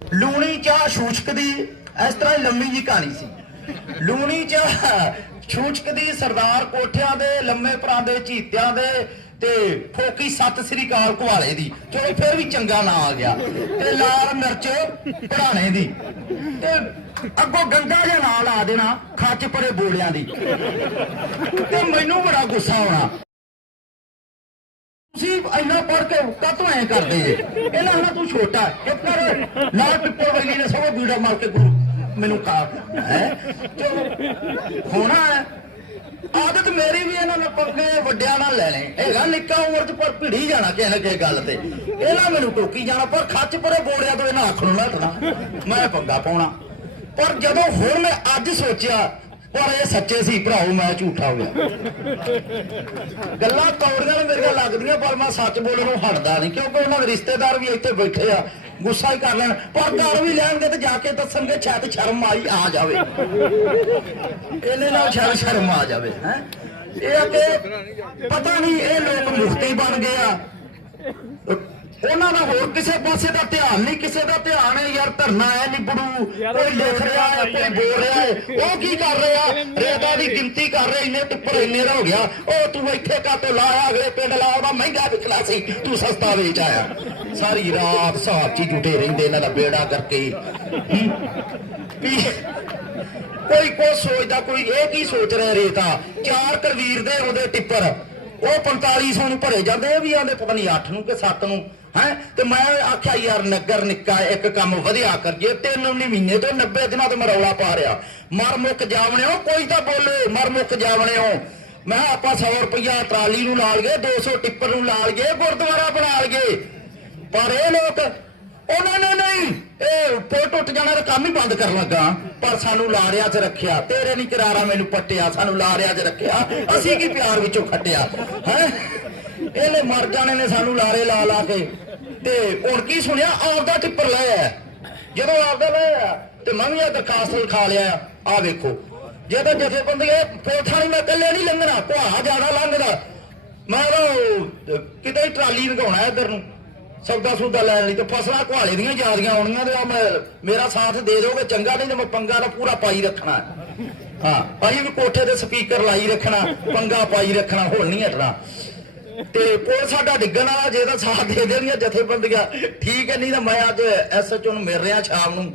लूणी चाह छूछक दी इस तरह लम्मी जी कहानी सी। लूणी चाह छूछक दी सरदार कोठियां दे लम्मे परांदे चीत्यां दे ते फोकी सत श्री अकाल कुहाले दी, चलो फिर भी चंगा ना आ गया, ते लाल मिर्च पढ़ाने दी, ते अगों गंदा जिहा नां ला देना खच परे बोलियां दी, ते मैनू बड़ा गुस्सा होना। इन्ना पढ़ के कातों ऐ करते जे, इन्हें आना तू छोटा एक कर लाल पिप्पल वली ने सगों बीड़ा मार के गुरु मैनू कहा है होना है। आदत मेरी भी इन्होंने पंगे वड्डिया ना लेने है, निक्का उम्र च पर भिड़ी जाना किसी न किसी गल ते इन्हें मैनू टोकी जाना, पर खच परे बोलिया तो इन्हें आखनों ना हटना, मैं पंगा पाउणा। पर जदों हुण मैं अज सोचिया पर ये सच्चे सी भराओ, मैं झूठा हो गया। गल्लां कौड़ियां मेरियां लगदियां पर मैं सच बोलणों हटदा नहीं, क्योंकि उन्होंने रिश्तेदार भी इत्थे बैठे आ, गुस्सा ही कर लैण, पर कर भी लैणगे ते जाके दस्सणगे शायद शर्म आई आ जावे, इहदे नाल शायद शर्म आ जावे है। ये पता नहीं ये लोग मुफ्ती बन गए आ, उन्हों का होर किसी पासे का ध्यान नहीं, किसी का ध्यान है यार धरना है निबड़ू, कोई लिख रहा है कोई बोल रहा है, वो की कर रहा रेता की गिनती कर रहे, इन्ने टिप्पर इन्ने हो गया, ओ तू इत्थे कातों लाया अगले पिंड लाया महंगा विकना सी तू सस्ता वेच आया, सारी रात हिसाब च जुटे रहिंदे इन्हां दा बेड़ा करके। कोई कुछ सोचता, कोई ये की सोच रहे रेता 4 करवीर दे ओहदे टिप्पर वो 4500 ਨੂੰ ਭਰੇ ਜਾਂਦੇ, ਇਹ ਵੀ ਆਂਦੇ ਪਤਾ ਨਹੀਂ 8 ਨੂੰ ਕਿ 7 ਨੂੰ है। तो मैं आख्या यार नगर निक्का एक काम वधिया करिए, 3 महीने तो 90 दिनों तो मैं रौला पा रहा, मर मुक जावने हो कोई तो बोले, मर मुक जावने हो। मैं आप 100 रुपया ट्राली नूं ला लगे, 200 टिप्पर नूं ला लगे, गुरुद्वारा बना लगे, पर ये लोग उन्होंने नहीं पुल टुट जाना तो काम ही बंद कर लगा, पर सानू लारिया च रखिया, तेरे नहीं करारा मैनू पट्टिया, सानू लारिया च रखिया, असी की प्यार विचों खट्टिया है। इन्हें मर जाने ने सानू लारे ला ला के ते हुण की सुनिया आपदा टिप्पर लाया, जो आपदा लाया तो मैं भी दरखास्त लिखा लिया। आ वेखो जे तो जथेबंदी पोठा नहीं, मैं कल्ले नहीं लंघना, घुआ ज्यादा लंघदा, मैं तो किते ट्राली लंघाउणा इधर नूं सौदा सूदा लैन तो फसलां घुआले दियां ज्यादियां आउणियां ते मैं मेरा साथ दे दोगे चंगा, नहीं तो मैं पंगा तो पूरा पाई रखना। हाँ भाई भी कोठे ते स्पीकर लाई रखना, पंगा पाई रखना, हुण नहीं हटना। ते पुल साडा डिग्गण वाला जे तां साथ दे देणगीਆਂ जथेबंदियां ठीक है, नहीं तो मैं अज SHO नूं मिल रहा शाम नूं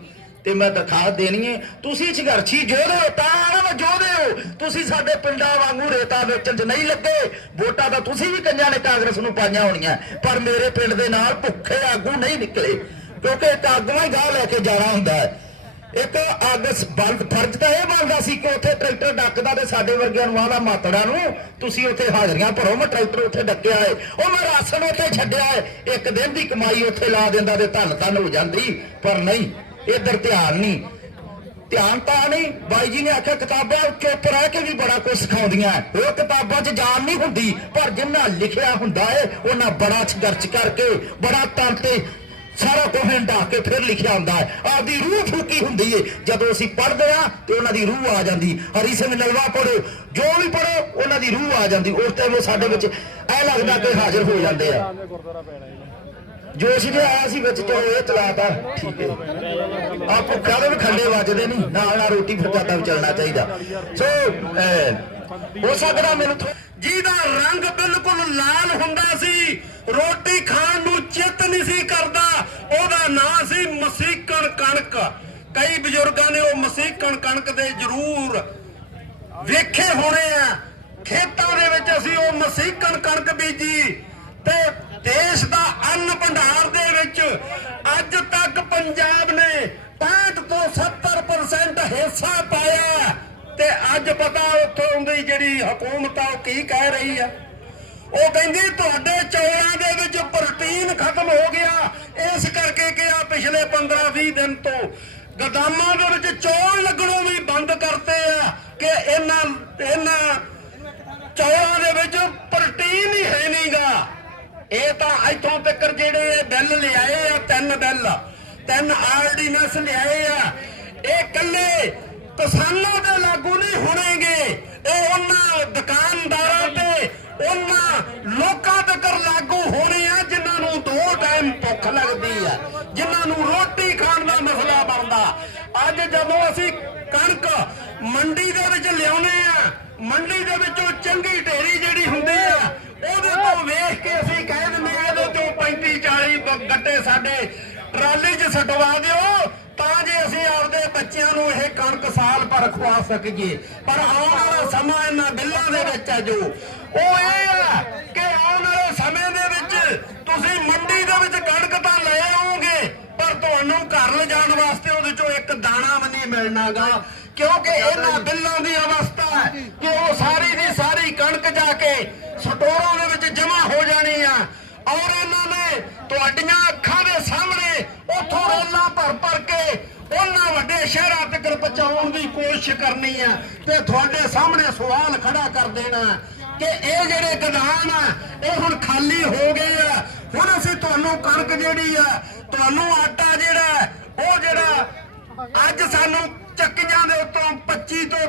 ते मैं दरखास्त देनी है। तुसीं संघर्षी योधे हो, तां योधे हो, तुसीं साडे पिंडां वांगू रेता वेचण च नहीं लगे, वोटां तां तुसीं भी कंजां ने कांग्रेस नूं पाईआं होणीआं, पर मेरे पिंड दे नाल भुखे आगू नहीं निकले, क्योंकि एक आगूआं ही गाह लैके जाना हुंदा है। एक अग बंद फर्ज तो यह बनता सी कि उत्थे ट्रैक्टर डकदा ते साडे वर्गिआं नूं आला मातड़ां नूं तुसीं उत्थे हाजरियां भरो, मैं ट्रैक्टर उत्थे डकिया है, ओ मैं राशन उत्थे छड्डिया है, एक दिन की कमाई उत्थे ला दिंदा ते धन धन हो जांदी, पर नहीं इधर ध्यान नहीं, ध्यान तो नहीं। बाई जी ने आख्या किताबां चुप रह के भी बड़ा कुछ सिखाउंदियां, वो किताबां च जान नहीं हुंदी, पर जिन्ना लिखिया हुंदा है उन्हां बड़ा संघर्ष करके बड़ा तंते सारा कुछ हंडा के फिर लिखिया होंदा है, आपकी रूह फूकी होंदी है। जदों असीं पढ़दे आ ते उन्हां दी रूह आ जांदी, हरी सिंह नलवा पढ़ो जो भी पढ़ो उन्हां दी रूह आ जांदी, उस टाइम वो साडे विच ऐ लगदा कि हाजिर हो जांदे आ। जोश जो आया सी विच चलो ये चलाता ठीक है, आप भुखा दे भी खंडे वजदे नहीं, नाल नाल रोटी फरजादा भी चलना चाहिए। सो हो सकदा मैनूं जिहदा रंग बिल्कुल लाल हुंदा सी, रोटी खाण नूं चित नहीं सी करदा, ओहदा नां सी मसीकण कणक। कई बजुर्गां ने वो मसीकण कणक दे जरूर वेखे होने आ, खेतां दे विच असीं वो मसीकण कणक बीजी ते देश दा अन्न भंडार दे विच अज तक पंजाब ने 65 ਤੋਂ 70% हिस्सा पाया, ते अज पता उत्थों दी जिहड़ी हुकूमत आ की कह रही है, वो कहंदी तुहाडे चौलां दे विच प्रोटीन खत्म हो गया, इस करके कि आ पिछले 15-20 दिन तो गोदामां दे विच चौल लगणों भी बंद करते आ कि इन्हां चौलां दे विच प्रोटीन ही है नहीं गा। ये तो इथों तक जिहड़े बिल लिआए आ, 3 बिल 3 आर्डीनेंस लिआए आ, ये कल्ले किसानों ते लागू नहीं होणगे, ये उन्हां दुकानदारां ते उन्हां लोकां तक लागू होणे आ जिन्हां नूं 2 टाइम भुख लगदी आ, जिन्हां नूं रोटी खाण दा ਅੱਜ ਜਦੋਂ ਅਸੀਂ ਕਣਕ ਮੰਡੀ ਦੇ ਵਿੱਚ ਲਿਆਉਨੇ ਆ, ਮੰਡੀ ਦੇ ਵਿੱਚੋਂ ਚੰਗੀ ਢੇਰੀ ਜਿਹੜੀ ਹੁੰਦੀ ਆ ਉਹਦੇ ਤੋਂ ਵੇਖ ਕੇ ਅਸੀਂ ਕਹਿ ਦਿੰਦੇ ਆ ਇਹਦੇ ਤੋਂ 35-40 ਗੱਟੇ ਸਾਡੇ ਟਰਾਲੀ 'ਚ ਸਟਵਾ ਦਿਓ ਤਾਂ ਜੇ ਅਸੀਂ ਆਪਦੇ ਬੱਚਿਆਂ ਨੂੰ ਇਹ ਕਣਕ ਸਾਲ ਭਰ ਖਵਾ ਸਕੀਏ। ਪਰ ਆਉਣ ਵਾਲਾ ਸਮਾਂ ਇਹਨਾਂ ਬਿੱਲਾਂ ਦੇ ਵਿੱਚ ਆ ਜੋ ਉਹ ਇਹ ਆ ਕਿ ਆਉਣ ਵਾਲੇ ਸਮੇਂ ਦੇ ਵਿੱਚ ਤੁਸੀਂ ਮੰਡੀ ਦੇ ਵਿੱਚ ਕਣਕ ਤਾਂ ਲੈ ਆਓਗੇ ਪਰ ਤੁਹਾਨੂੰ ਘਰ ਲਿਜਾਣ ਵਾਸਤੇ ਉਹਦੇ ਚੋਂ ਇੱਕ ਦਾਣਾ ਵੀ ਨਹੀਂ ਮਿਲਣਾਗਾ, ਕਿਉਂਕਿ ਇਹਨਾਂ ਬਿੱਲਾਂ ਦੀ ਅਵਸਥਾ ਹੈ ਕਿ ਉਹ ਸਾਰੀ ਦੀ ਸਾਰੀ ਕਣਕ ਜਾ ਕੇ ਸਟੋਰਾਂ ਦੇ ਵਿੱਚ ਜਮ੍ਹਾਂ ਹੋ ਜਾਣੀ ਆ ਔਰ ਇਹਨਾਂ ਨੇ ਤੁਹਾਡੀਆਂ ਅੱਖਾਂ ਦੇ ਸਾਹਮਣੇ ਉੱਥੋਂ ਰੇਲਾਂ ਭਰ ਕੇ ਉਹਨਾਂ ਵੱਡੇ ਸ਼ਹਿਰਾਂ ਤੱਕ ਪਹੁੰਚਾਉਣ ਦੀ ਕੋਸ਼ਿਸ਼ ਕਰਨੀ ਆ ਤੇ ਤੁਹਾਡੇ ਸਾਹਮਣੇ ਸਵਾਲ ਖੜਾ ਕਰ ਦੇਣਾ ਕਿ ਇਹ ਜਿਹੜੇ ਗੋਦਾਮ ਆ ਇਹ ਹੁਣ ਖਾਲੀ ਹੋ ਗਏ ਆ। ਹੁਣ ਅਸੀਂ ਤੁਹਾਨੂੰ ਕਣਕ ਜਿਹੜੀ ਆ ਤੁਹਾਨੂੰ ਆਟਾ ਜਿਹੜਾ ਉਹ ਜਿਹੜਾ ਅੱਜ ਸਾਨੂੰ ਚੱਕੀਆਂ ਦੇ ਉੱਤੋਂ 25 ਤੋਂ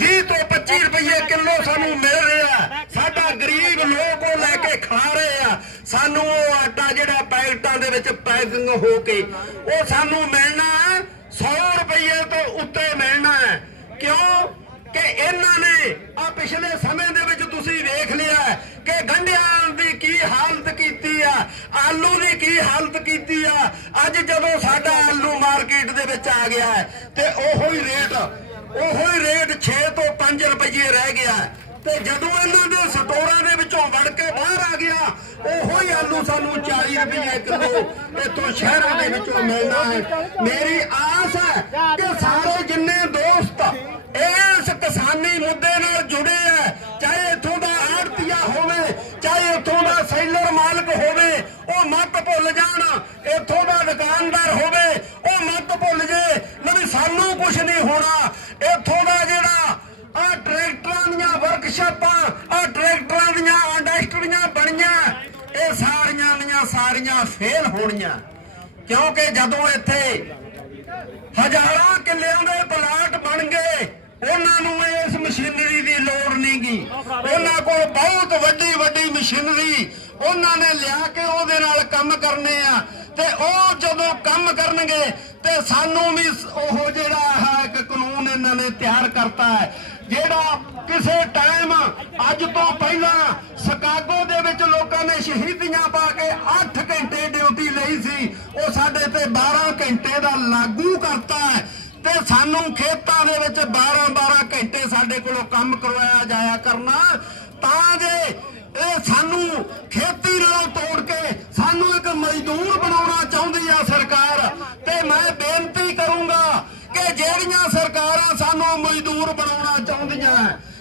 20 ਤੋਂ 25 ਰੁਪਏ ਕਿਲੋ ਸਾਨੂੰ ਮਿਲ ਰਿਹਾ, ਸਾਡਾ ਗਰੀਬ ਲੋਕ ਉਹ ਲੈ ਕੇ ਖਾ ਰਹੇ ਆ। ਸਾਨੂੰ ਉਹ ਆਟਾ ਜਿਹੜਾ ਪੈਕਟਾਂ ਦੇ ਵਿੱਚ ਪੈਕਿੰਗ ਹੋ ਕੇ ਉਹ ਸਾਨੂੰ ਮਿਲਣਾ 100 ਰੁਪਏ ਤੋਂ ਉੱਤੇ ਮਿਲਣਾ ਹੈ। ਕਿਉਂ ਕਿ ਇਹਨਾਂ ਨੇ ਆ ਪਿਛਲੇ ਸਮੇਂ ਦੇ ਵਿੱਚ ਤੁਸੀਂ ਵੇਖ ਲਿਆ ਕਿ ਗੰਢਿਆਂ ਦੀ ਕੀ ਹਾਲਤ ਕੀਤੀ ਆ, ਆਲੂ ਦੀ ਕੀ ਹਾਲਤ ਕੀਤੀ ਆ। ਅੱਜ ਜਦੋਂ ਸਾਡਾ ਆਲੂ ਮਾਰਕੀਟ ਦੇ ਵਿੱਚ ਆ ਗਿਆ ਤੇ ਉਹੋ ਹੀ ਰੇਟ 6 ਤੋਂ 5 ਰੁਪਏ ਰਹਿ ਗਿਆ ਤੇ ਜਦੋਂ ਇਹਨਾਂ ਦੇ ਸਟੋਰਾਂ ਦੇ ਵਿੱਚੋਂ ਵੜ ਕੇ ਬਾਹਰ ਆ ਗਿਆ ਉਹੋ ਹੀ ਆਲੂ ਸਾਨੂੰ 40 ਰੁਪਏ ਕਿਲੋ ਇੱਥੋਂ ਸ਼ਹਿਰਾਂ ਦੇ ਵਿੱਚੋਂ ਮਿਲਣਾ ਹੈ। ਮੇਰੀ ਆਸ ਹੈ ਕਿ ਸਾਰੇ ਜਿੰਨੇ ਦੋਸਤ ਇਸ ਕਿਸਾਨੀ ਮੁੱਦੇ ਨਾਲ ਜੁੜੇ ਆ, ਚਾਹੇ ਇੱਥੋਂ ਦਾ ਆੜਤੀਆ ਹੋਵੇ ਚਾਹੇ ਇੱਥੋਂ ਦਾ ਸੈਲਰ ਮਾਲਕ ਹੋਵੇ, ਉਹ ਮਤ ਭੁੱਲ ਜਾਣ। ਇੱਥੋਂ ਦਾ ਦੁਕਾਨਦਾਰ ਹੋਵੇ ਉਹ ਮਤ ਭੁੱਲ ਜੇ ਵੀ ਸਾਨੂੰ ਕੁਝ ਨਹੀਂ ਹੋਣਾ। ਇੱਥੋਂ ਦਾ ਜਿਹੜਾ ਆ ਟਰੈਕਟਰਾਂ ਦੀਆਂ ਵਰਕਸ਼ਾਪਾਂ ਆ ਟਰੈਕਟਰਾਂ ਦੀਆਂ ਇੰਡਸਟਰੀਆਂ ਬਣੀਆਂ ਇਹ ਸਾਰੀਆਂ ਦੀਆਂ ਸਾਰੀਆਂ ਫੇਲ ਹੋਣੀਆਂ, ਕਿਉਂਕਿ ਜਦੋਂ ਇੱਥੇ ਹਜ਼ਾਰਾਂ ਕਿੱਲਿਆਂ ਦੇ ਪਲਾਟ ਬਣ ਗਏ ਉਹਨਾਂ ਨੂੰ ਇਸ ਮਸ਼ੀਨਰੀ ਦੀ ਲੋੜ ਨਹੀਂਗੀ। ਉਹਨਾਂ ਕੋਲ ਬਹੁਤ ਵੱਡੀ ਮਸ਼ੀਨਰੀ ਉਹਨਾਂ ਨੇ ਲਿਆ ਕੇ ਉਹਦੇ ਨਾਲ ਕੰਮ ਕਰਨੇ ਆ ਤੇ ਉਹ ਜਦੋਂ ਕੰਮ ਕਰਨਗੇ ਤੇ ਸਾਨੂੰ ਵੀ ਉਹ ਜਿਹੜਾ ਹੈ ਇੱਕ ਕਾਨੂੰਨ ਇਹਨਾਂ ਨੇ ਤਿਆਰ ਕਰਤਾ ਹੈ ਜਿਹੜਾ ਕਿਸੇ ਟਾਈਮ ਅੱਜ ਤੋਂ ਪਹਿਲਾਂ ਸ਼ਿਕਾਗੋ ਦੇ ਵਿੱਚ ਲੋਕਾਂ ਨੇ ਸ਼ਹੀਦੀਆਂ ਪਾ ਕੇ 8 ਘੰਟੇ ਡਿਊਟੀ ਲਈ ਸੀ, ਉਹ ਸਾਡੇ ਤੇ 12 ਘੰਟੇ ਦਾ ਲਾਗੂ ਕਰਤਾ ਹੈ ਤੇ ਸਾਨੂੰ ਖੇਤਾਂ ਦੇ ਵਿੱਚ 12 ਘੰਟੇ ਸਾਡੇ ਕੋਲੋਂ ਕੰਮ ਕਰਵਾਇਆ ਜਾਇਆ ਕਰਨਾ ਤਾਂ ਜੇ ਇਹ ਸਾਨੂੰ ਖੇਤੀ ਨਾਲ ਤੋੜ ਕੇ ਸਾਨੂੰ ਇੱਕ ਮਜ਼ਦੂਰ ਬਣਾਉਣਾ ਚਾਹੁੰਦੀ ਆ ਸਰਕਾਰ। ਤੇ ਮੈਂ ਬੇਨਤੀ ਕਰੂੰਗਾ ਕਿ ਜਿਹੜੀਆਂ ਸਰਕਾਰਾਂ ਸਾਨੂੰ ਮਜ਼ਦੂਰ ਬਣਾਉਣਾ ਚਾਹੁੰਦੀਆਂ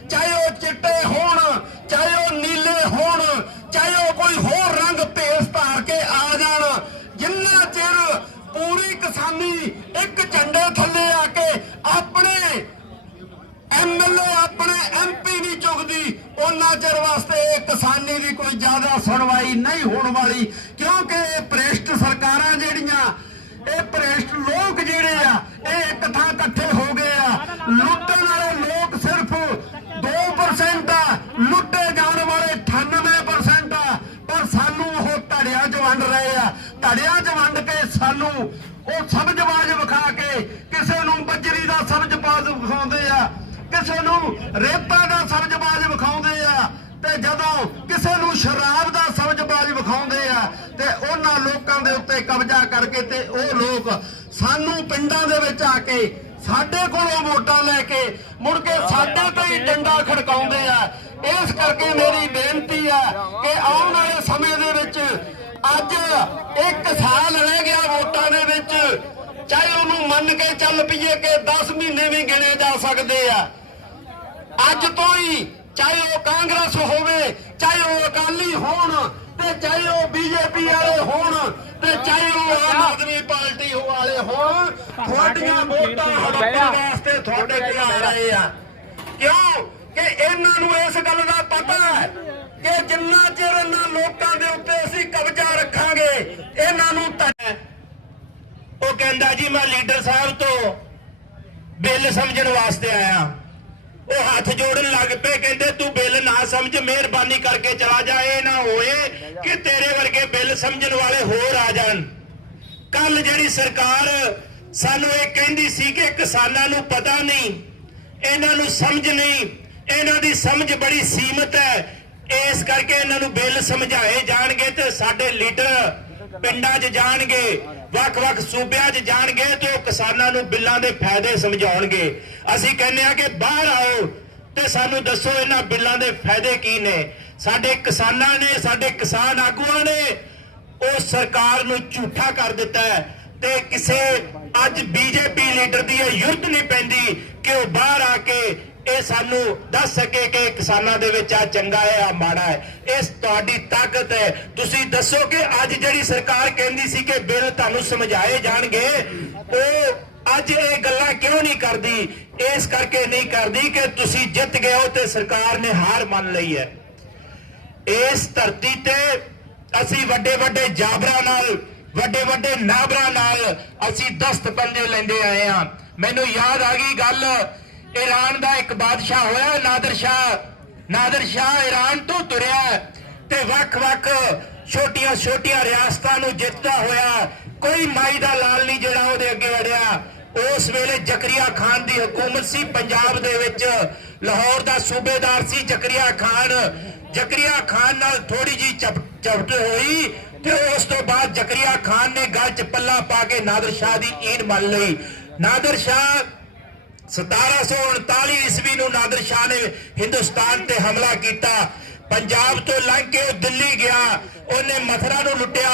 ਚਾਹੇ ਉਹ ਚਿੱਟੇ ਹੋਣ ਚਾਹੇ ਉਹ ਨੀਲੇ ਹੋਣ ਚਾਹੇ ਉਹ ਕੋਈ ਹੋਰ ਰੰਗ ਭੇਸ ਧਾਰ ਕੇ ਆ ਜਾਣ, ਜਿੰਨਾ ਚਿਰ ਪੂਰੀ ਕਿਸਾਨੀ ਇੱਕ ਝੰਡੇ ਥੱਲੇ ਆ ਕੇ ਆਪਣੇ MLA ਆਪਣੇ MP ਨਹੀਂ ਚੁੱਕਦੀ ਉਹਨਾਂ ਚਿਰ ਵਾਸਤੇ ਇਹ ਕਿਸਾਨੀ ਦੀ ਕੋਈ ਜ਼ਿਆਦਾ ਸੁਣਵਾਈ ਨਹੀਂ ਹੋਣ ਵਾਲੀ, ਕਿਉਂਕਿ ਇਹ ਭ੍ਰਿਸ਼ਟ ਸਰਕਾਰਾਂ ਜਿਹੜੀਆਂ ਇਹ ਭ੍ਰਿਸ਼ਟ ਲੋਕ ਜਿਹੜੇ ਆ ਇਹ ਇੱਕ ਥਾਂ ਇਕੱਠੇ ਹੋ ਗਏ ਆ। ਲੁੱਟਣ ਵਾਲੇ ਲੋਕ ਸਿਰਫ 2% ਆ, ਲੁੱਟੇ ਜਾਣ ਵਾਲੇ 98% ਆ, ਪਰ ਸਾਨੂੰ ਉਹ ਧੜਿਆਂ 'ਚ ਵੰਡ ਰਹੇ ਆ। ਧੜਿਆਂ 'ਚ ਵੰਡ ਕੇ ਸਾਨੂੰ ਉਹ ਸਬਜ਼ਬਾਜ਼ ਵਿਖਾ ਕੇ ਕਿਸੇ ਨੂੰ ਬੱਜਰੀ ਦਾ ਸਬਜ਼ਬਾਜ਼ ਵਿਖਾਉਂਦੇ ਆ, ਕਿਸੇ ਨੂੰ ਰੇਤਾ ਦਾ ਸਬਜ਼ਬਾਜ਼ ਵਿਖਾਉਂਦੇ ਆ ਤੇ ਜਦੋਂ ਕਿਸੇ ਨੂੰ ਸ਼ਰਾਬ ਦਾ ਸਬਜ਼ਬਾਜ਼ ਵਿਖਾਉਂਦੇ ਆ ਤੇ ਉਹਨਾਂ ਲੋਕਾਂ ਦੇ ਉੱਤੇ ਕਬਜ਼ਾ ਕਰਕੇ ਤੇ ਉਹ ਲੋਕ ਸਾਨੂੰ ਪਿੰਡਾਂ ਦੇ ਵਿੱਚ ਆ ਕੇ ਸਾਡੇ ਕੋਲੋਂ ਵੋਟਾਂ ਲੈ ਕੇ ਮੁੜ ਕੇ ਸਾਡੇ ਤੇ ਹੀ ਡੰਡਾ ਖੜਕਾਉਂਦੇ ਆ। ਇਸ ਕਰਕੇ ਮੇਰੀ ਬੇਨਤੀ ਆ ਕਿ ਆਉਣ ਵਾਲੇ ਸਮੇਂ ਦੇ ਵਿੱਚ ਅੱਜ 1 ਸਾਲ ਰਹਿ ਗਿਆ ਵੋਟਾਂ ਦੇ ਵਿੱਚ, ਚਾਹੇ ਉਹਨੂੰ ਮੰਨ ਕੇ ਚੱਲ ਪਈਏ ਕਿ 10 ਮਹੀਨੇ ਵੀ ਗਿਣੇ ਜਾ ਸਕਦੇ ਆ। ਅੱਜ ਤੋਂ ਹੀ ਚਾਹੇ ਉਹ ਕਾਂਗਰਸ ਹੋਵੇ ਚਾਹੇ ਉਹ ਅਕਾਲੀ ਹੋਣ ਤੇ ਚਾਹੇ ਉਹ BJP ਵਾਲੇ ਹੋਣ ਤੇ ਚਾਹੇ ਉਹ ਆਮ ਆਦਮੀ ਪਾਰਟੀ ਵਾਲੇ ਹੋਣ, ਤੁਹਾਡੀਆਂ ਵੋਟਾਂ ਹੜੱਪਣ ਵਾਸਤੇ ਤੁਹਾਡੇ ਕੋਲ ਆ ਰਹੇ ਆ। ਕਿਉਂ ਕਿ ਇਹਨਾਂ ਨੂੰ ਇਸ ਗੱਲ ਦਾ ਪਤਾ ਹੈ ਕਿ ਜਿੰਨਾ ਚਿਰ ਇਹਨਾਂ ਲੋਕਾਂ ਦੇ ਉੱਤੇ ਅਸੀਂ ਕਬਜ਼ਾ ਰੱਖਾਂਗੇ ਇਹਨਾਂ ਨੂੰ ਉਹ ਕਹਿੰਦਾ ਜੀ ਮੈਂ ਲੀਡਰ ਸਾਹਿਬ ਤੋਂ ਬਿੱਲ ਸਮਝਣ ਵਾਸਤੇ ਆਇਆ। ਉਹ ਹੱਥ ਜੋੜਨ ਲੱਗ ਪਏ, ਕਹਿੰਦੇ ਤੂੰ ਬਿੱਲ ਨਾ ਸਮਝ, ਮਿਹਰਬਾਨੀ ਕਰਕੇ ਚਲਾ ਜਾ, ਇਹ ਨਾ ਹੋਏ ਕਿ ਤੇਰੇ ਵਰਗੇ ਬਿੱਲ ਸਮਝਣ ਵਾਲੇ ਹੋਰ ਆ ਜਾਣ। ਕੱਲ ਜਿਹੜੀ ਸਰਕਾਰ ਸਾਨੂੰ ਇਹ ਕਹਿੰਦੀ ਸੀ ਕਿ ਕਿਸਾਨਾਂ ਨੂੰ ਪਤਾ ਨਹੀਂ, ਇਹਨਾਂ ਨੂੰ ਸਮਝ ਨਹੀਂ, ਇਹਨਾਂ ਦੀ ਸਮਝ ਬੜੀ ਸੀਮਤ ਹੈ, ਇਸ ਕਰਕੇ ਇਹਨਾਂ ਨੂੰ ਬਿੱਲ ਸਮਝਾਏ ਜਾਣਗੇ ਤੇ ਸਾਡੇ ਲੀਡਰ ਪਿੰਡਾਂ 'ਚ ਜਾਣਗੇ, ਵੱਖ-ਵੱਖ ਸੂਬਿਆਂ 'ਚ ਜਾਣਗੇ ਤੇ ਉਹ ਕਿਸਾਨਾਂ ਨੂੰ ਬਿੱਲਾਂ ਦੇ ਫਾਇਦੇ ਸਮਝਾਉਣਗੇ। ਅਸੀਂ ਕਹਿੰਦੇ ਆ ਕਿ ਬਾਹਰ ਆਓ ਤੇ ਸਾਨੂੰ ਦੱਸੋ ਇਹਨਾਂ ਬਿੱਲਾਂ ਦੇ ਫਾਇਦੇ ਕੀ ਨੇ। ਸਾਡੇ ਕਿਸਾਨਾਂ ਨੇ, ਸਾਡੇ ਕਿਸਾਨ ਆਗੂਆਂ ਨੇ ਉਹ ਸਰਕਾਰ ਨੂੰ ਝੂਠਾ ਕਰ ਦਿੱਤਾ ਹੈ ਤੇ ਕਿਸੇ ਅੱਜ ਬੀਜੇਪੀ ਲੀਡਰ ਦੀ ਇਹ ਯੁਰਤ ਨਹੀਂ ਪੈਂਦੀ ਕਿ ਉਹ ਬਾਹਰ ਆ ਕੇ ਇਹ ਸਾਨੂੰ ਦੱਸ ਸਕੇ ਕਿ ਕਿਸਾਨਾਂ ਦੇ ਵਿੱਚ ਆ ਚੰਗਾ ਹੈ ਆ ਮਾੜਾ ਹੈ। ਇਸ ਤੁਹਾਡੀ ਤਾਕਤ ਹੈ। ਤੁਸੀਂ ਦੱਸੋ ਕਿ ਅੱਜ ਜਿਹੜੀ ਸਰਕਾਰ ਕਹਿੰਦੀ ਸੀ ਕਿ ਬਿੱਲ ਤੁਹਾਨੂੰ ਸਮਝਾਏ ਜਾਣਗੇ, ਉਹ ਅੱਜ ਇਹ ਗੱਲਾਂ ਕਿਉਂ ਨਹੀਂ ਕਰਦੀ? ਇਸ ਕਰਕੇ ਨਹੀਂ ਕਰਦੀ ਕਿ ਤੁਸੀਂ ਜਿੱਤ ਗਏ ਹੋ ਤੇ ਸਰਕਾਰ ਨੇ ਹਾਰ ਮੰਨ ਲਈ ਹੈ। ਇਸ ਧਰਤੀ ਤੇ ਅਸੀਂ ਵੱਡੇ ਵੱਡੇ ਜਾਬਰਾਂ ਨਾਲ, ਵੱਡੇ ਵੱਡੇ ਨਾਬਰਾਂ ਨਾਲ ਅਸੀਂ ਦਸਤਬੰਦੀ ਲੈਂਦੇ ਆਏ ਹਾਂ। ਮੈਨੂੰ ਯਾਦ ਆ ਗਈ ਗੱਲ, ਈਰਾਨ ਦਾ ਇੱਕ ਬਾਦਸ਼ਾਹ ਹੋਇਆ ਨਾਦਰ ਸ਼ਾਹ ਈਰਾਨ ਤੋਂ ਤੁਰਿਆ ਤੇ ਵੱਖ-ਵੱਖ ਛੋਟੀਆਂ ਰਿਆਸਤਾਂ ਨੂੰ ਜਿੱਤਦਾ ਹੋਇਆ। ਕੋਈ ਮਾਈ ਦਾ ਲਾਲ ਨਹੀਂ ਜਿਹੜਾ ਉਹਦੇ ਅੱਗੇ ਅੜਿਆ। ਉਸ ਵੇਲੇ ਜ਼ਕਰੀਆ ਖਾਨ ਦੀ ਹਕੂਮਤ ਸੀ ਪੰਜਾਬ ਦੇ ਵਿੱਚ, ਲਾਹੌਰ ਦਾ ਸੂਬੇਦਾਰ ਸੀ ਜ਼ਕਰੀਆ ਖਾਨ ਨਾਲ ਥੋੜੀ ਜੀ ਝਪਟ ਹੋਈ ਤੇ ਉਸ ਤੋਂ ਬਾਅਦ ਜ਼ਕਰੀਆ ਖਾਨ ਨੇ ਗਲ 'ਚ ਪੱਲਾ ਪਾ ਕੇ ਨਾਦਰ ਸ਼ਾਹ ਦੀ ਈਨ ਮੰਨ ਲਈ। ਨਾਦਰ ਸ਼ਾਹ 1739 ਈਸਵੀ ਨੂੰ ਨਾਦਰ ਸ਼ਾਹ ਨੇ ਹਿੰਦੁਸਤਾਨ ਤੇ ਹਮਲਾ ਕੀਤਾ। ਪੰਜਾਬ ਤੋਂ ਲੰਘ ਕੇ ਉਹ ਦਿੱਲੀ ਗਿਆ, ਉਹਨੇ ਮਥੁਰਾ ਨੂੰ ਲੁੱਟਿਆ,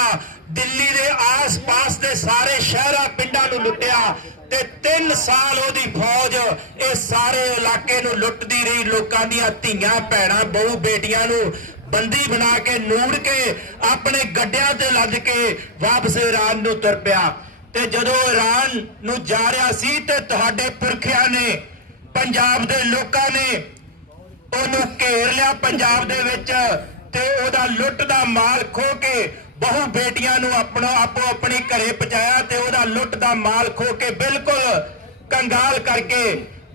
ਦਿੱਲੀ ਦੇ ਆਸ-ਪਾਸ ਦੇ ਸਾਰੇ ਸ਼ਹਿਰਾਂ ਪਿੰਡਾਂ ਨੂੰ ਲੁੱਟਿਆ ਤੇ 3 ਸਾਲ ਉਹਦੀ ਫੌਜ ਇਸ ਸਾਰੇ ਇਲਾਕੇ ਨੂੰ ਲੁੱਟਦੀ ਰਹੀ। ਲੋਕਾਂ ਦੀਆਂ ਧੀਆਂ ਭੈਣਾਂ ਬਹੂ ਬੇਟੀਆਂ ਨੂੰ ਬੰਦੀ ਬਣਾ ਕੇ ਨੂੜ ਕੇ ਆਪਣੇ ਗੱਡਿਆਂ ਤੇ ਲੱਦ ਕੇ ਵਾਪਸ ਈਰਾਨ ਨੂੰ ਤੁਰ ਪਿਆ। ਤੇ ਜਦੋਂ ਈਰਾਨ ਨੂੰ ਜਾ ਰਿਹਾ ਸੀ ਤੇ ਤੁਹਾਡੇ ਪੁਰਖਿਆਂ ਨੇ, ਪੰਜਾਬ ਦੇ ਲੋਕਾਂ ਨੇ ਉਹਨੂੰ ਘੇਰ ਲਿਆ ਪੰਜਾਬ ਦੇ ਵਿੱਚ ਤੇ ਉਹਦਾ ਲੁੱਟ ਦਾ ਮਾਲ ਖੋ ਕੇ ਬਹੂ ਬੇਟੀਆਂ ਨੂੰ ਆਪੋ ਆਪਣੀ ਘਰੇ ਪਹੁੰਚਾਇਆ ਤੇ ਉਹਦਾ ਲੁੱਟ ਦਾ ਮਾਲ ਖੋ ਕੇ ਬਿਲਕੁਲ ਕੰਗਾਲ ਕਰਕੇ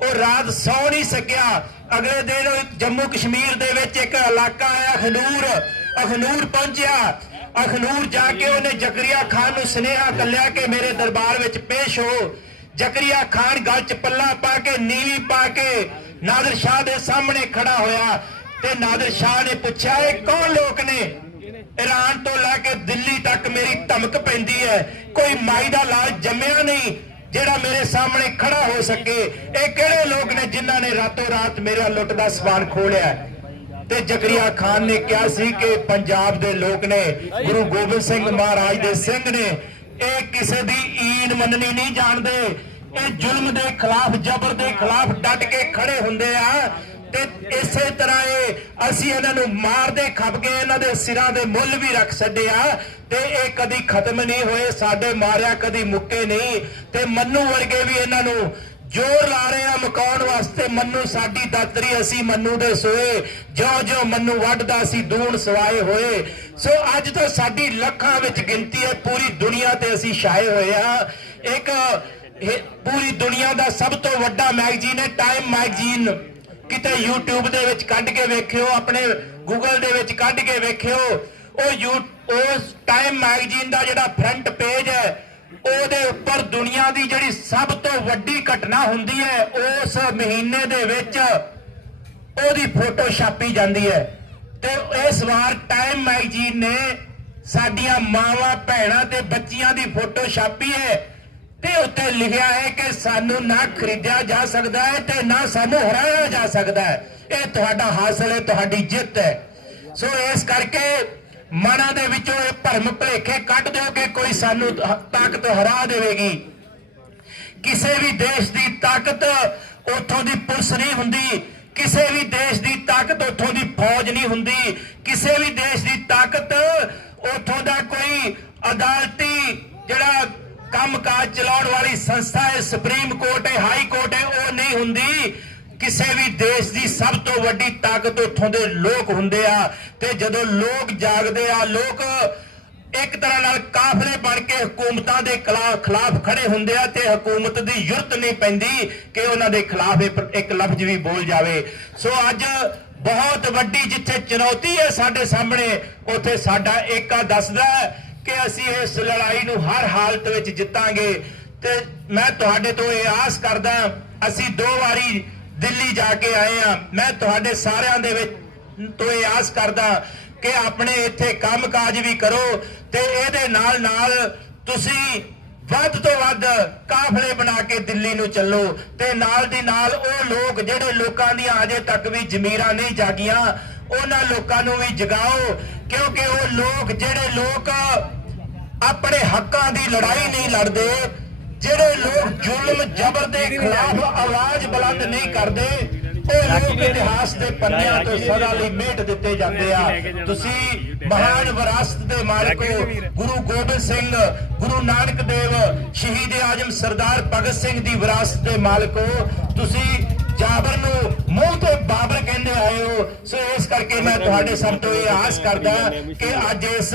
ਉਹ ਰਾਤ ਸੌ ਨਹੀਂ ਸਕਿਆ। ਅਗਲੇ ਦਿਨ ਜੰਮੂ ਕਸ਼ਮੀਰ ਦੇ ਵਿੱਚ ਇੱਕ ਇਲਾਕਾ ਆਇਆ ਅਖਨੂਰ ਪਹੁੰਚਿਆ। ਅਖਨੂਰ ਜਾ ਕੇ ਉਹਨੇ ਜ਼ਕਰੀਆ ਖਾਨ ਨੂੰ ਸੁਨੇਹਾ ਕੱਲਿਆ ਕਿ ਮੇਰੇ ਦਰਬਾਰ ਵਿੱਚ ਪੇਸ਼ ਹੋ। ਜ਼ਕਰੀਆ ਖਾਨ ਗਲ 'ਚ ਪੱਲਾ ਪਾ ਕੇ ਨੀਵੀਂ ਪਾ ਕੇ ਨਾਦਰ ਸ਼ਾਹ ਦੇ ਸਾਹਮਣੇ ਖੜਾ ਹੋਇਆ ਤੇ ਨਾਦਰ ਸ਼ਾਹ ਨੇ ਪੁੱਛਿਆ ਇਹ ਕੌਣ ਲੋਕ ਨੇ? ਈਰਾਨ ਤੋਂ ਲੈ ਕੇ ਦਿੱਲੀ ਤੱਕ ਮੇਰੀ ਧਮਕ ਪੈਂਦੀ ਹੈ, ਕੋਈ ਮਾਈ ਦਾ ਲਾਲ ਜੰਮਿਆ ਨਹੀਂ ਜਿਹੜਾ ਮੇਰੇ ਸਾਹਮਣੇ ਖੜਾ ਹੋ ਸਕੇ। ਇਹ ਕਿਹੜੇ ਲੋਕ ਨੇ ਜਿਨ੍ਹਾਂ ਨੇ ਰਾਤੋਂ ਰਾਤ ਮੇਰਾ ਲੁੱਟ ਦਾ ਸਮਾਨ ਖੋਲਿਆ? ਤੇ ਜ਼ਕਰੀਆ ਖਾਨ ਨੇ ਕਿਹਾ ਸੀ ਕਿ ਪੰਜਾਬ ਦੇ ਲੋਕ ਨੇ, ਗੁਰੂ ਗੋਬਿੰਦ ਸਿੰਘ ਮਹਾਰਾਜ ਦੇ ਸਿੰਘ ਨੇ, ਇਹ ਕਿਸੇ ਦੀ ਈਨ ਮੰਨਣੀ ਨਹੀਂ ਜਾਣਦੇ, ਇਹ ਜ਼ੁਲਮ ਦੇ ਖਿਲਾਫ, ਜ਼ਬਰ ਦੇ ਖਿਲਾਫ ਡਟ ਕੇ ਖੜੇ ਹੁੰਦੇ ਆ। ਤੇ ਇਸੇ ਤਰ੍ਹਾਂ ਇਹ ਅਸੀਂ ਇਹਨਾਂ ਨੂੰ ਮਾਰਦੇ ਖੱਪ ਕੇ ਇਹਨਾਂ ਦੇ ਸਿਰਾਂ ਦੇ ਮੁੱਲ ਵੀ ਰੱਖ ਛੱਡਿਆ ਤੇ ਇਹ ਕਦੀ ਖਤਮ ਨਹੀਂ ਹੋਏ, ਸਾਡੇ ਮਾਰਿਆ ਕਦੀ ਮੁੱਕੇ ਨਹੀਂ। ਤੇ ਮੰਨੂ ਵਰਗੇ ਵੀ ਇਹਨਾਂ ਨੂੰ ਜ਼ੋਰ ਲਾ ਰਹੇ ਆ ਮੁਕਾਉਣ ਵਾਸਤੇ। ਮੰਨੂ ਸਾਡੀ ਦਾਤਰੀ, ਅਸੀਂ ਮੰਨੂ ਦੇ ਸੋਏ, ਜਿਉਂ ਮੰਨੂ ਵੱਢਦਾ ਸੀ ਦੂਣ ਸਵਾਏ ਹੋਏ। ਸੋ ਅੱਜ ਤਾਂ ਸਾਡੀ ਲੱਖਾਂ ਵਿੱਚ ਗਿਣਤੀ ਹੈ, ਪੂਰੀ ਦੁਨੀਆ ਤੇ ਅਸੀਂ ਛਾਏ ਹੋਏ ਆ। ਇੱਕ ਪੂਰੀ ਦੁਨੀਆ ਦਾ ਸਭ ਤੋਂ ਵੱਡਾ ਮੈਗਜ਼ੀਨ ਹੈ ਟਾਈਮ ਮੈਗਜ਼ੀਨ। ਕਿਤੇ YouTube ਦੇ ਵਿੱਚ ਕੱਢ ਕੇ ਵੇਖਿਓ, ਆਪਣੇ Google ਦੇ ਵਿੱਚ ਕੱਢ ਕੇ ਵੇਖਿਓ, ਉਸ ਟਾਈਮ ਮੈਗਜ਼ੀਨ ਦਾ ਜਿਹੜਾ ਫਰੰਟ ਪੇਜ ਹੈ ਉਹਦੇ ਉੱਪਰ ਦੁਨੀਆ ਦੀ ਜਿਹੜੀ ਸਭ ਤੋਂ ਵੱਡੀ ਘਟਨਾ ਹੁੰਦੀ ਹੈ ਉਸ ਮਹੀਨੇ ਦੇ ਵਿੱਚ ਉਹਦੀ ਫੋਟੋ ਛਾਪੀ ਜਾਂਦੀ ਹੈ। ਤੇ ਇਸ ਵਾਰ ਟਾਈਮ ਮੈਗਜ਼ੀਨ ਨੇ ਸਾਡੀਆਂ ਮਾਵਾਂ ਭੈਣਾਂ ਤੇ ਬੱਚੀਆਂ ਦੀ ਫੋਟੋ ਛਾਪੀ ਹੈ ਤੇ ਉੱਤੇ ਲਿਖਿਆ ਹੈ ਕਿ ਸਾਨੂੰ ਨਾ ਖਰੀਦਿਆ ਜਾ ਸਕਦਾ ਹੈ ਤੇ ਨਾ ਸਾਨੂੰ ਹਰਾਇਆ ਜਾ ਸਕਦਾ ਹੈ। ਇਹ ਤੁਹਾਡਾ ਹਾਸਲ ਹੈ, ਤੁਹਾਡੀ ਜਿੱਤ ਹੈ। ਸੋ ਇਸ ਕਰਕੇ ਮਨਾਂ ਦੇ ਵਿੱਚੋਂ ਇਹ ਭਰਮ ਭੁਲੇਖੇ ਕੱਢ ਦਿਓ ਕਿ ਕੋਈ ਸਾਨੂੰ ਤਾਕਤ ਹਰਾ ਦੇਵੇਗੀ। ਕਿਸੇ ਵੀ ਦੇਸ਼ ਦੀ ਤਾਕਤ ਉੱਥੋਂ ਦੀ ਪੁਲਿਸ ਨਹੀਂ ਹੁੰਦੀ, ਕਿਸੇ ਵੀ ਦੇਸ਼ ਦੀ ਤਾਕਤ ਉੱਥੋਂ ਦੀ ਫੌਜ ਨਹੀਂ ਹੁੰਦੀ, ਕਿਸੇ ਵੀ ਦੇਸ਼ ਦੀ ਤਾਕਤ ਉੱਥੋਂ ਦਾ ਕੋਈ ਅਦਾਲਤੀ ਜਿਹੜਾ ਕੰਮਕਾਜ ਚਲਾਉਣ ਵਾਲੀ ਸੰਸਥਾ ਹੈ, ਸੁਪਰੀਮ ਕੋਰਟ ਹੈ, ਹਾਈ ਕੋਰਟ ਹੈ, ਉਹ ਨਹੀਂ ਹੁੰਦੀ। ਕਿਸੇ ਵੀ ਦੇਸ਼ ਦੀ ਸਭ ਤੋਂ ਵੱਡੀ ਤਾਕਤ ਉੱਥੋਂ ਦੇ ਲੋਕ ਹੁੰਦੇ ਆ। ਤੇ ਜਦੋਂ ਲੋਕ ਜਾਗਦੇ ਆ, ਲੋਕ ਇੱਕ ਤਰ੍ਹਾਂ ਨਾਲ ਕਾਫਲੇ ਬਣ ਕੇ ਹਕੂਮਤਾਂ ਦੇ ਖਿਲਾਫ ਖੜੇ ਹੁੰਦੇ ਆ ਤੇ ਹਕੂਮਤ ਦੀ ਜ਼ਰੂਰਤ ਨਹੀਂ ਪੈਂਦੀ ਕਿ ਉਹਨਾਂ ਦੇ ਖਿਲਾਫ ਇੱਕ ਲਫ਼ਜ਼ ਵੀ ਬੋਲ ਜਾਵੇ। ਸੋ ਅੱਜ ਬਹੁਤ ਵੱਡੀ ਜਿੱਥੇ ਚੁਣੌਤੀ ਹੈ ਸਾਡੇ ਸਾਹਮਣੇ, ਉੱਥੇ ਸਾਡਾ ਏਕਾ ਦੱਸਦਾ ਹੈ ਕਿ ਅਸੀਂ ਇਸ ਲੜਾਈ ਨੂੰ ਹਰ ਹਾਲਤ ਵਿੱਚ ਜਿੱਤਾਂਗੇ। ਤੇ ਮੈਂ ਤੁਹਾਡੇ ਤੋਂ ਇਹ ਆਸ ਕਰਦਾ, ਅਸੀਂ 2 ਵਾਰੀ ਦਿੱਲੀ ਜਾ ਕੇ ਆਏ ਆ, ਮੈਂ ਤੁਹਾਡੇ ਸਾਰਿਆਂ ਦੇ ਵਿੱਚ ਤੋਂ ਇਹ ਆਸ ਕਰਦਾ ਕਿ ਆਪਣੇ ਇੱਥੇ ਕੰਮਕਾਜ ਵੀ ਕਰੋ ਤੇ ਇਹਦੇ ਨਾਲ ਨਾਲ ਤੁਸੀਂ ਵੱਧ ਤੋਂ ਵੱਧ ਕਾਫਲੇ ਬਣਾ ਕੇ ਦਿੱਲੀ ਨੂੰ ਚੱਲੋ ਤੇ ਨਾਲ ਦੀ ਨਾਲ ਉਹ ਲੋਕ ਜਿਹੜੇ ਲੋਕਾਂ ਦੀਆਂ ਅਜੇ ਤੱਕ ਵੀ ਜ਼ਮੀਰਾਂ ਨਹੀਂ ਜਾਗੀਆਂ, ਉਹਨਾਂ ਲੋਕਾਂ ਨੂੰ ਵੀ ਜਗਾਓ, ਕਿਉਂਕਿ ਉਹ ਲੋਕ ਜਿਹੜੇ ਲੋਕ ਆਪਣੇ ਹੱਕਾਂ ਦੀ ਲੜਾਈ ਨਹੀਂ ਲੜਦੇ, ਜਿਹੜੇ ਲੋਕ ਜ਼ੁਲਮ ਜ਼ਬਰ ਦੇ ਖਿਲਾਫ ਆਵਾਜ਼ ਬੁਲੰਦ ਨਹੀਂ ਕਰਦੇ, ਉਹ ਲੋਕ ਇਤਿਹਾਸ ਦੇ ਪੰਨਿਆਂ ਤੋਂ ਸਦਾ ਲਈ ਮਿਟ ਦਿੱਤੇ ਜਾਂਦੇ ਆ। ਤੁਸੀਂ ਮਹਾਨ ਵਿਰਾਸਤ ਦੇ ਮਾਲਕ ਹੋ, ਗੁਰੂ ਗੋਬਿੰਦ ਸਿੰਘ, ਗੁਰੂ ਨਾਨਕ ਦੇਵ, ਸ਼ਹੀਦ ਆਜ਼ਮ ਸਰਦਾਰ ਭਗਤ ਸਿੰਘ ਦੀ ਵਿਰਾਸਤ ਦੇ ਮਾਲਕ ਹੋ। ਤੁਸੀਂ ਜਾਬਰ ਨੂੰ ਮੂੰਹ ਤੇ ਬਾਬਰ ਕਹਿੰਦੇ ਆਏ ਹੋ, ਸੋ ਇਸ ਕਰਕੇ ਮੈਂ ਤੁਹਾਡੇ ਸਭ ਤੋਂ ਇਹ ਆਸ ਕਰਦਾ ਕਿ ਅੱਜ ਇਸ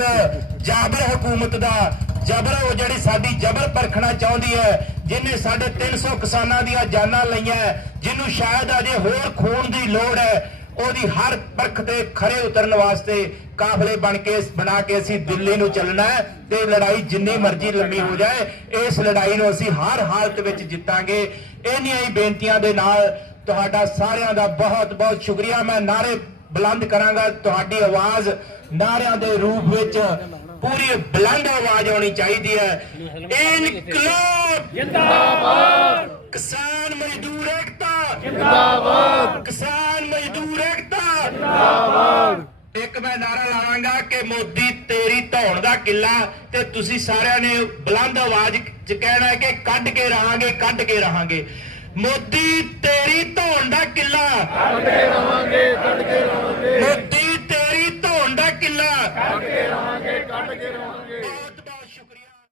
ਜਾਬਰ ਹਕੂਮਤ ਦਾ ਜਬਰ, ਉਹ ਜਿਹੜੀ ਸਾਡੀ ਜਬਰ ਪਰਖਣਾ ਚਾਹੁੰਦੀ ਹੈ, ਜਿਹਨੇ ਸਾਡੇ 300 ਕਿਸਾਨਾਂ ਦੀਆਂ ਜਾਨਾਂ ਲਈਆਂ, ਜਿਹਨੂੰ ਸ਼ਾਇਦ ਅਜੇ ਹੋਰ ਖੂਨ ਦੀ ਲੋੜ ਹੈ, ਉਹਦੀ ਹਰ ਪਰਖ ਤੇ ਖਰੇ ਉਤਰਨ ਵਾਸਤੇ ਕਾਫਲੇ ਬਣਾ ਕੇ ਅਸੀਂ ਦਿੱਲੀ ਨੂੰ ਚੱਲਣਾ ਹੈ ਤੇ ਲੜਾਈ ਜਿੰਨੀ ਮਰਜ਼ੀ ਲੰਮੀ ਹੋ ਜਾਏ, ਇਸ ਲੜਾਈ ਨੂੰ ਅਸੀਂ ਹਰ ਹਾਲਤ ਵਿੱਚ ਜਿੱਤਾਂਗੇ। ਇੰਨੀਆਂ ਹੀ ਬੇਨਤੀਆਂ ਦੇ ਨਾਲ ਤੁਹਾਡਾ ਸਾਰਿਆਂ ਦਾ ਬਹੁਤ ਬਹੁਤ ਸ਼ੁਕਰੀਆ। ਮੈਂ ਨਾਰੇ ਬੁਲੰਦ ਕਰਾਂਗਾ, ਤੁਹਾਡੀ ਆਵਾਜ਼ ਨਾਰਿਆਂ ਦੇ ਰੂਪ ਵਿੱਚ ਪੂਰੀ ਬੁਲੰਦ ਆਵਾਜ਼ ਆਉਣੀ ਚਾਹੀਦੀ ਹੈ। ਇਨਕਲਾਬ ਜਿੰਦਾਬਾਦ, ਕਿਸਾਨ ਮਜ਼ਦੂਰ ਏਕਤਾ ਜਿੰਦਾਬਾਦ, ਕਿਸਾਨ ਮਜ਼ਦੂਰ ਏਕਤਾ ਜਿੰਦਾਬਾਦ। ਇੱਕ ਮੈਂ ਨਾਰਾ ਲਾਵਾਂਗਾ ਕਿ ਮੋਦੀ ਤੇਰੀ ਧੌਣ ਦਾ ਕਿੱਲਾ, ਤੇ ਤੁਸੀਂ ਸਾਰਿਆਂ ਨੇ ਬੁਲੰਦ ਆਵਾਜ਼ 'ਚ ਕਹਿਣਾ ਹੈ ਕਿ ਕੱਢ ਕੇ ਰਹਾਂਗੇ, ਕੱਢ ਕੇ ਰਹਾਂਗੇ। ਮੋਦੀ ਤੇਰੀ ਧੌਣ ਦਾ ਕਿੱਲਾ, ਕੱਢ ਕੇ ਰਹਾਂਗੇ, ਕੱਢ ਕੇ ਰਹਾਂਗੇ। ਮੋਦੀ ਤੇਰੀ ਧੌਣ ਦਾ ਕਿੱਲਾ, ਕੱਢ ਕੇ ਰਹਾਂਗੇ, ਕੱਢ ਕੇ ਰਹਾਂਗੇ।